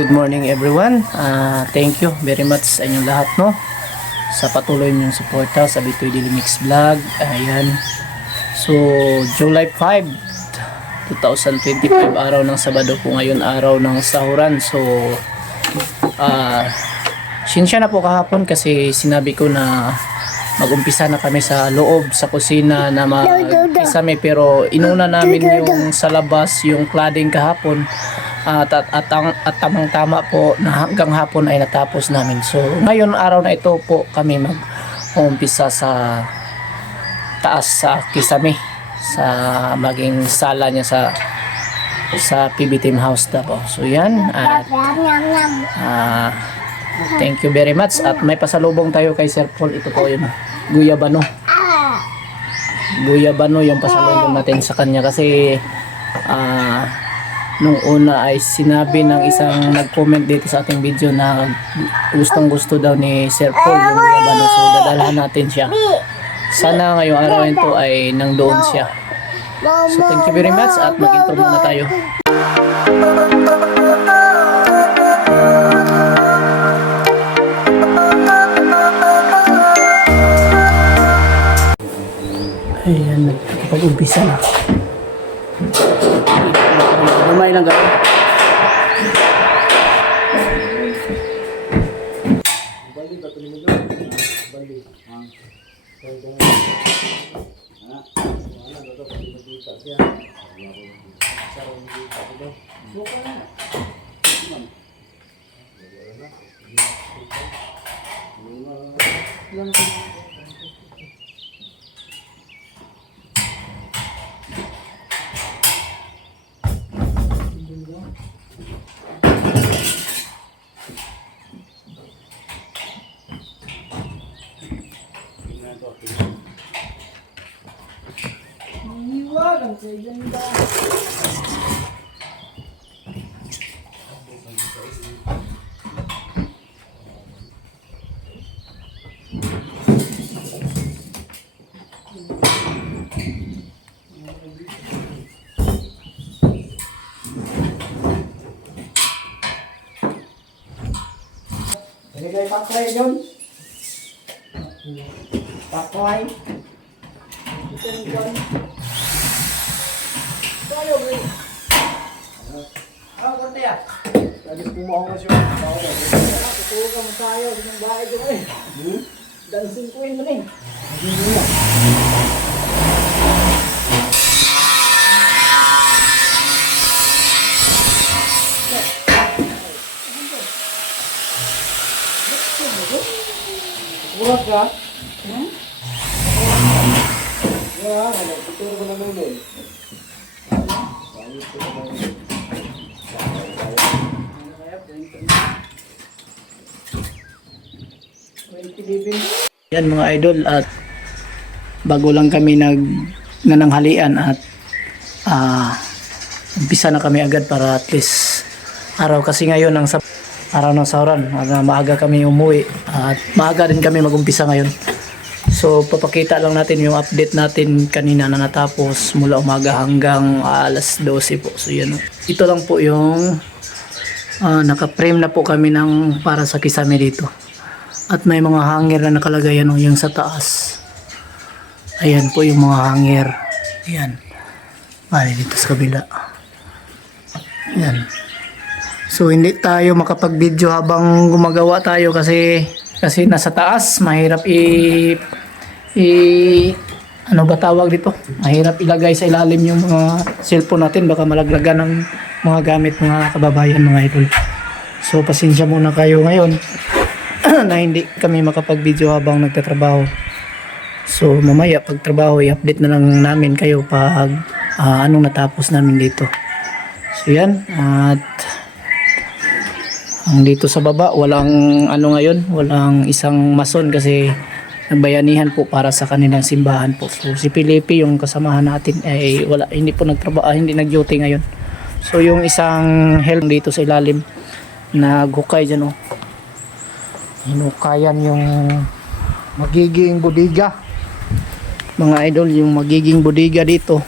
Good morning everyone. Thank you very much sa inyong lahat sa patuloy niyong suporta sa Bitoy Daily Mix Vlog. Ayan. So July 5, 2025, araw ng Sabado po ngayon, araw ng sahuran. So sinsya na po kahapon kasi sinabi ko na mag-umpisa na kami sa loob sa kusina na mag-isame, pero inuna namin yung sa labas, yung cladding kahapon. At tamang-tama po na hanggang hapon ay natapos namin. So ngayon araw na ito po kami mag-umpisa sa taas sa kisame, sa maging sala niya sa PB Team House na po. So yan, at thank you very much. At may pasalubong tayo kay Sir Paul. Ito po yun, guyabano yung pasalubong natin sa kanya kasi nung una ay sinabi ng isang nag-comment dito sa ating video na gustong gusto daw ni Sir Paul yung guyabano. So dadalhan natin siya. Sana ngayong araw ito ay nangdoon siya. So thank you very much at mag-intro muna tayo. Ayan, nagpag-umpisa na. Lumay lang gano'n. Iwagan sa ganda. Ilagay pakway yun. Pakway. Tayo, bro. Konti ah. Lagi pumaw siya. Tutulog ka mo tayo. Ganang bahay ko eh. Dancing queen mo eh. Bukas ka? Yeah, tutulog ko na nulol. Yan mga idol, at bago lang kami nananghalian at umpisa na kami agad para at least araw kasi ngayon ang araw ng sahuran, maaga kami umuwi at maaga din kami magumpisa ngayon. So papakita lang natin yung update natin kanina na natapos mula umaga hanggang alas 12 po. So yan, ito lang po yung naka-frame na po kami para sa kisame dito. At may mga hanger na nakalagay yung sa taas. Ayan po yung mga hanger. Ayan. Bali dito sa kabila. Ayan. So hindi tayo makapag-video habang gumagawa tayo kasi nasa taas. Mahirap ano ba tawag dito? Mahirap ilagay sa ilalim yung mga cellphone natin. Baka malaglagan ng mga gamit mga kababayan, mga idol. So pasensya muna kayo ngayon na hindi kami makapag-video habang nagtatrabaho. So mamaya pag trabaho i-update na lang namin kayo pag anong natapos namin dito. So yan, at dito sa baba walang ngayon, walang isang mason kasi nagbayanihan po para sa kanilang simbahan po. So si Felipe yung kasamahan natin ay hindi po nagtrabaho, hindi nag-duty ngayon. So yung isang helm dito sa ilalim naghukay dyan hinukayan yung magiging bodega, mga idol. Yung magiging bodega dito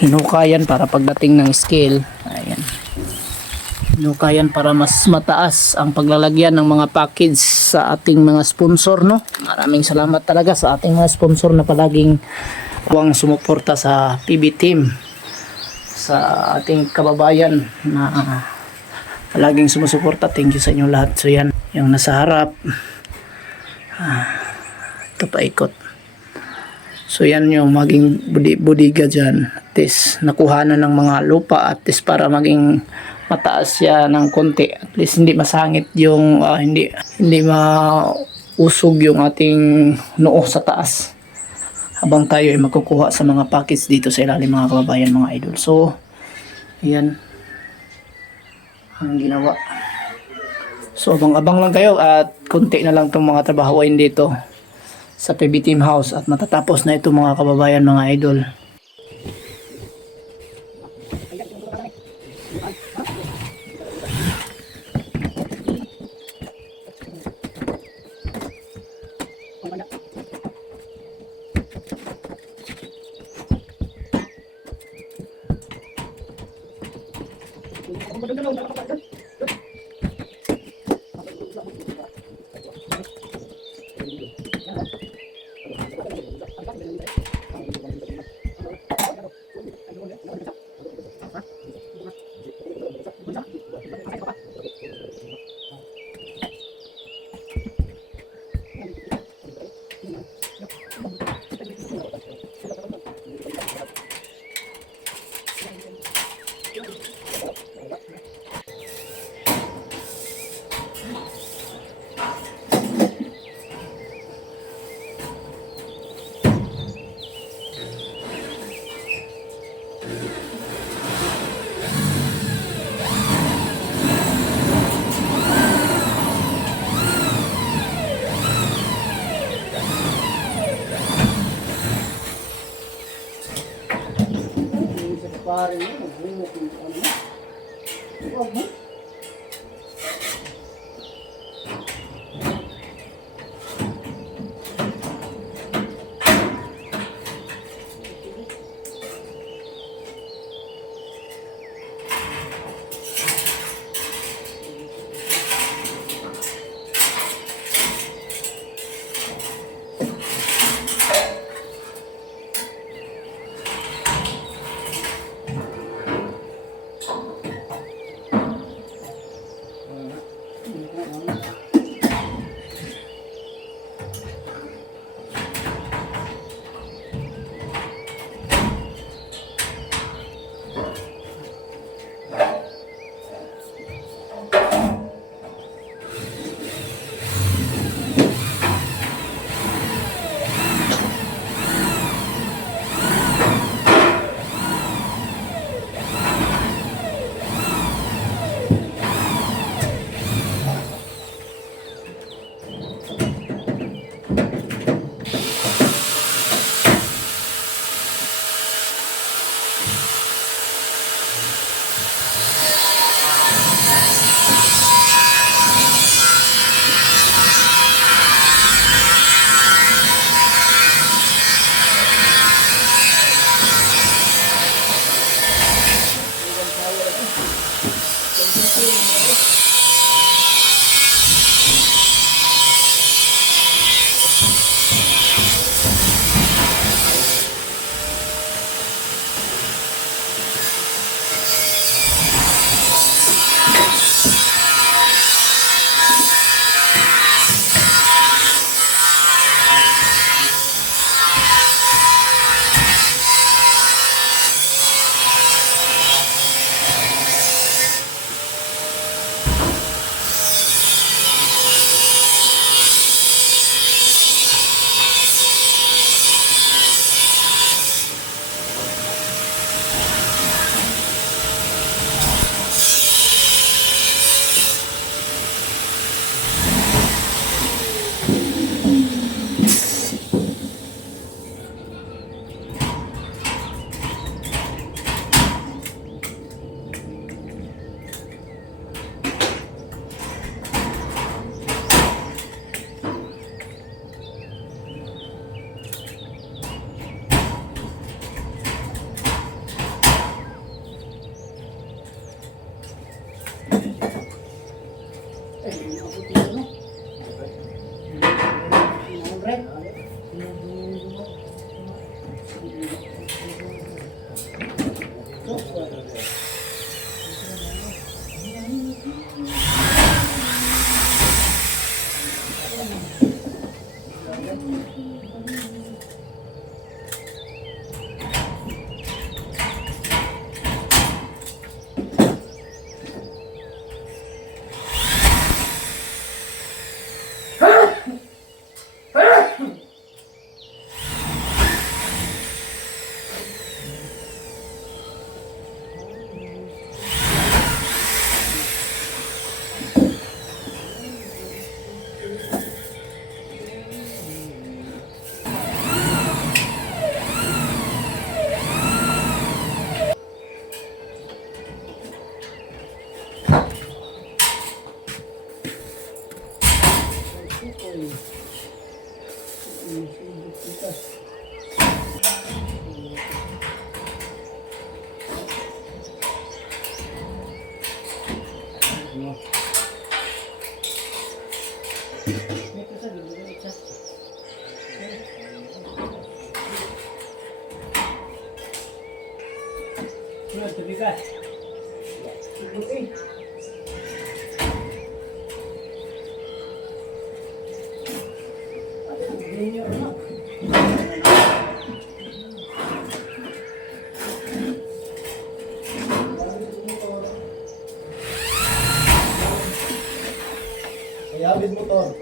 hinukayan para pagdating ng scale, ayan, Nukayan para mas mataas ang paglalagyan ng mga package sa ating mga sponsor, no? Maraming salamat talaga sa ating mga sponsor na palaging huwag sumuporta sa PB team, sa ating kababayan na palaging sumusuporta. Thank you sa inyo lahat. So yan, yung nasa harap, ito paikot. So yan yung maging budiga dyan. At least nakuha na ng mga lupa, at least para maging mataas siya ng konti. At least hindi masangit yung hindi mausog yung ating noo sa taas. Habang tayo ay magkukuha sa mga packets dito sa ilalim, mga kababayan, mga idol. So yan ang ginawa. So abang-abang lang kayo at konti na lang itong mga trabahoin dito sa PB Team House at matatapos na ito, mga kababayan, mga idol. Pare mo, magbunok yung ano. Huwag mo. Ayabid motor.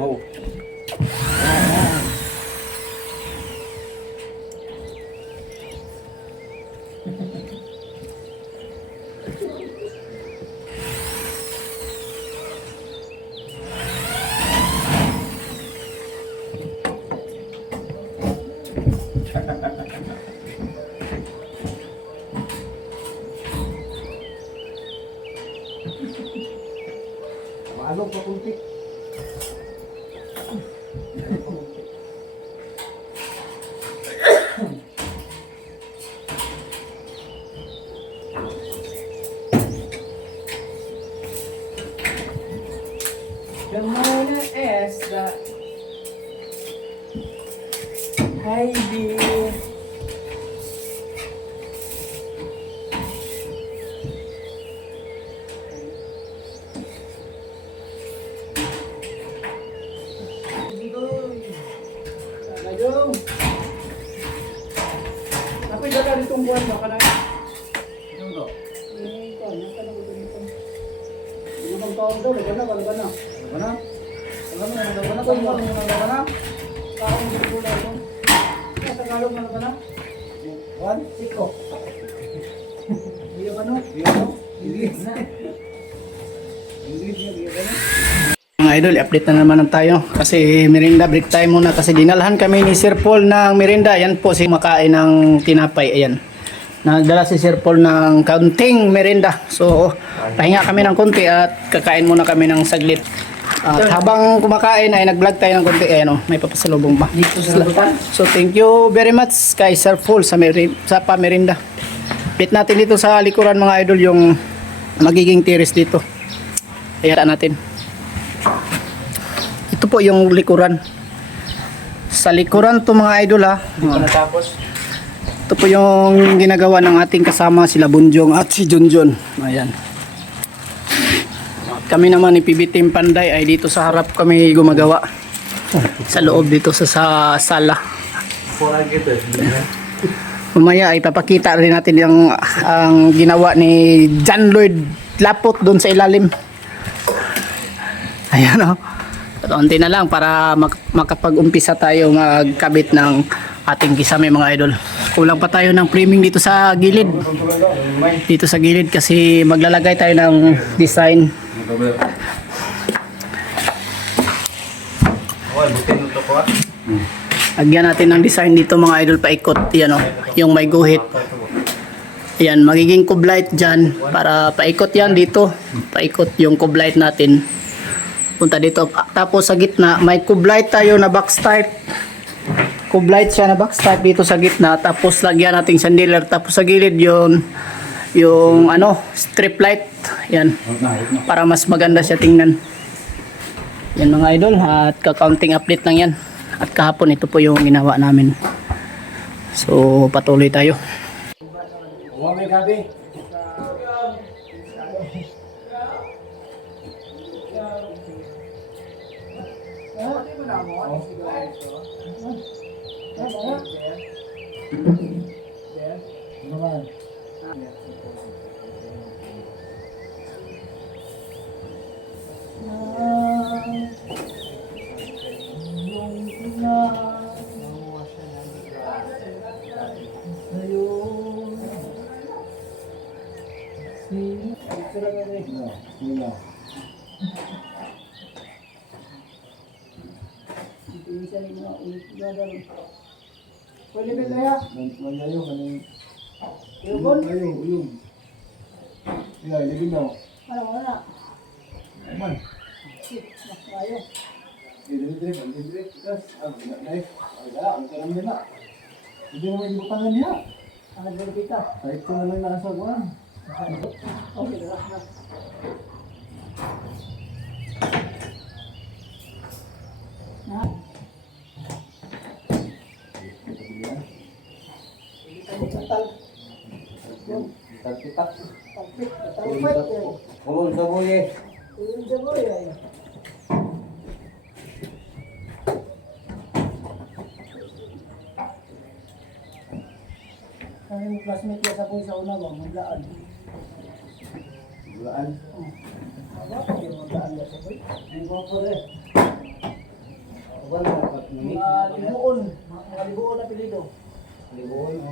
Wow. Maalog pa kunti. The Mona is the Heidi. Ayong. Apa yung dala ditong buwan ba ka na? Ano to? Ito, nasa na ko dito. Limang taon daw, laban na, laban na. Laban na? Alam mo na, laban na, laban na, laban na. Taong dito na ito. Sa Tagalog na laban na? One, siko. Biyo ba no? Biyo no? English na. English na, biyo ba no? Mga idol, update na naman tayo kasi merinda break time muna kasi dinalhan kami ni Sir Paul ng merinda. Yan po si makain ng tinapay. Ayan. Nagdala si Sir Paul ng kaunting merienda. So, pahinga kami ng konti at kakain muna kami ng saglit. At habang kumakain ay nag-vlog tayo ng konti. Ayan o, may papasalubong pa. So, thank you very much kay Sir Paul sa pamerinda. Pit natin dito sa likuran mga idol yung magiging terrace dito. Ayan natin. Ito po yung likuran. Sa likuran to mga idol ha. Ito po yung ginagawa ng ating kasama sila Bunjong at si Junjun. Ayan. Kami naman ni PB Team Panday ay dito sa harap kami gumagawa. Sa loob dito sa sala. Mamaya ay papakita rin natin yung ang ginawa ni John Lloyd Lapot doon sa ilalim. Ayan o. Konti na lang para makapag-umpisa tayo magkabit ng ating kisame mga idol. Kulang pa tayo ng framing dito sa gilid. Dito sa gilid kasi maglalagay tayo ng design. Lagyan natin ng design dito mga idol paikot. Yan o, yung may guhit. Yan, magiging kublight dyan para paikot yan dito. Paikot yung kublight natin. Punta dito. Tapos sa gitna, may kublight tayo na backstart. Kublight siya na backstart dito sa gitna. Tapos lagyan nating chandelier. Tapos sa gilid yung ano, strip light. Yan. Para mas maganda siya tingnan. Yan mga idol. At ka-counting update lang yan. At kahapon ito po yung ginawa namin. So patuloy tayo. May gabi. Pwede ba ya? Malayo ka na yung uyong. Iya, ilagin mo. Wala. Aman. Malayo. Dire. Tikas. Nice. Wala, ang karam nila. Hindi naman ibutangan niya. Ang nagbalipita. Kahit ko na lang nasa buwan. Okay, relax na. Yung classmate niya sa buhay sa una mo, maglaan. Maglaan? Oo. Maglaan niya sa buhay. Ang mga po rin. Mga libuon na pilido. Libuon, o.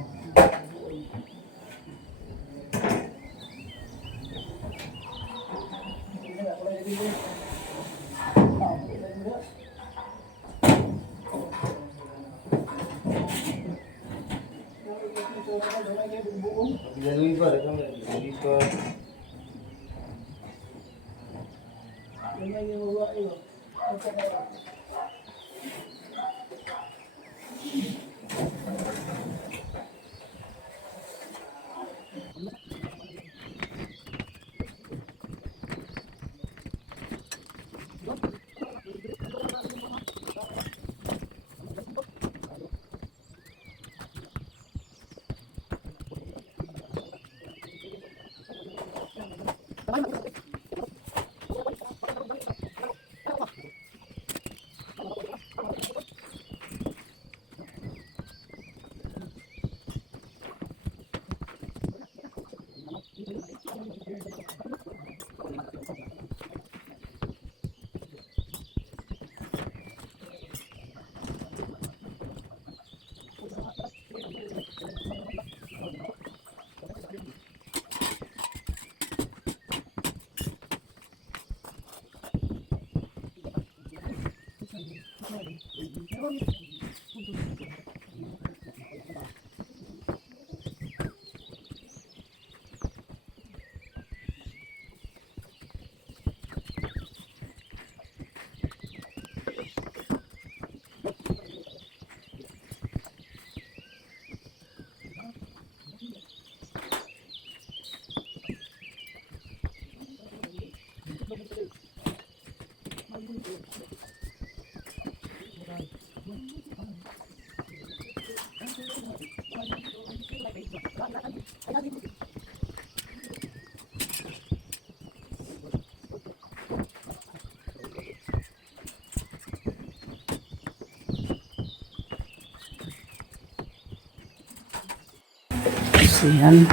So yan,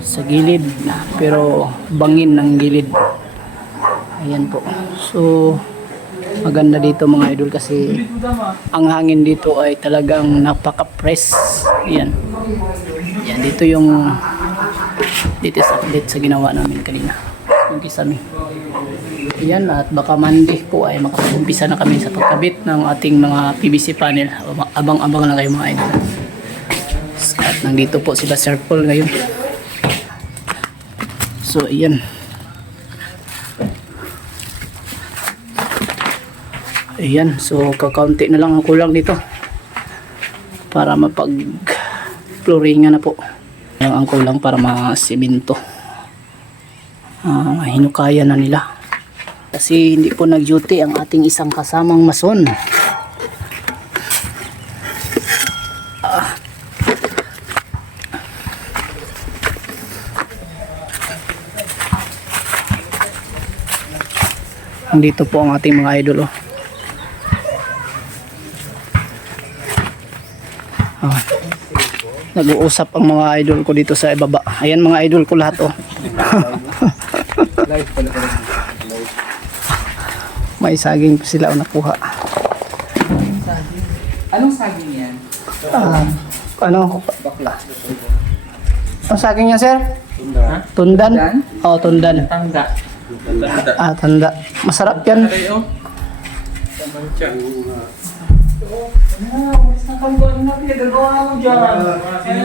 sa gilid, pero bangin ng gilid. Ayan po. So maganda dito mga idol kasi ang hangin dito ay talagang napaka-press. Ayan. Yan dito yung latest update sa ginawa namin kanina. Yung kisame. Ayan, at baka Monday po ay makapag-umpisa na kami sa pagkabit ng ating mga PVC panel. Abang-abang na kayo mga idol. At nandito po sila Sir Paul ngayon. So ayan. Ayan, so kakaunti na lang ang kulang dito para mapag-flooringan na po. Ayan ang kulang para ma-semento. Hinukaya na nila. Kasi hindi po nag-duty ang ating isang kasamang mason. Dito po ang ating mga idol. Nag-uusap ang mga idol ko dito sa ibaba. Ayan mga idol ko lahat May saging po sila nakuha. Anong saging yan? Ano? Bakla. Ang saging niya, sir? Ha? Tundan? Oo, tundan. Tangga. Tanda. Masarap yan. Aray, oh.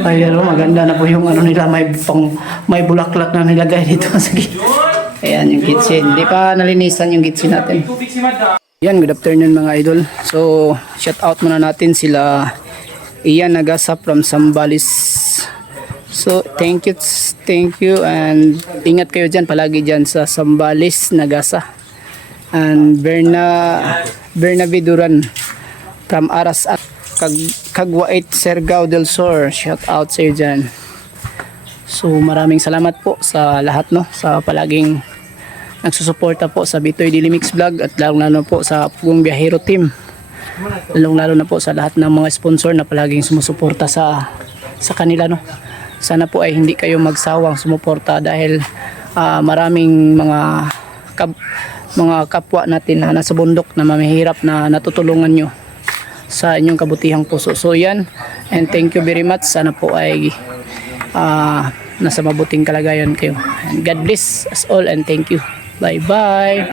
Ayan, maganda na po yung ano nila, may bulaklak na nilagay dito. Ayan yung kitchen. Hindi pa nalinisan yung kitchen natin. Ayan, good afternoon mga idol. So, shout out muna natin sila Ian Nagasa from Zambales. So, thank you and ingat kayo dyan, palagi dyan sa Zambales, Nagasa. And Berna Biduran from Aras at Kagwait, Sergao del Sur. Shout out sa iyo dyan. So, maraming salamat po sa lahat, no, sa palaging nagsusuporta po sa Bitoy Daily Mix Vlog at lalo po sa Pugong Biyahero Team. Lalo na po sa lahat ng mga sponsor na palaging sumusuporta sa kanila, no. Sana po ay hindi kayo magsawang sumuporta dahil maraming mga kapwa natin na nasa bundok na mamihirap na natutulungan nyo sa inyong kabutihang puso. So yan, and thank you very much. Sana po ay nasa mabuting kalagayan kayo. And God bless us all and thank you. Bye bye.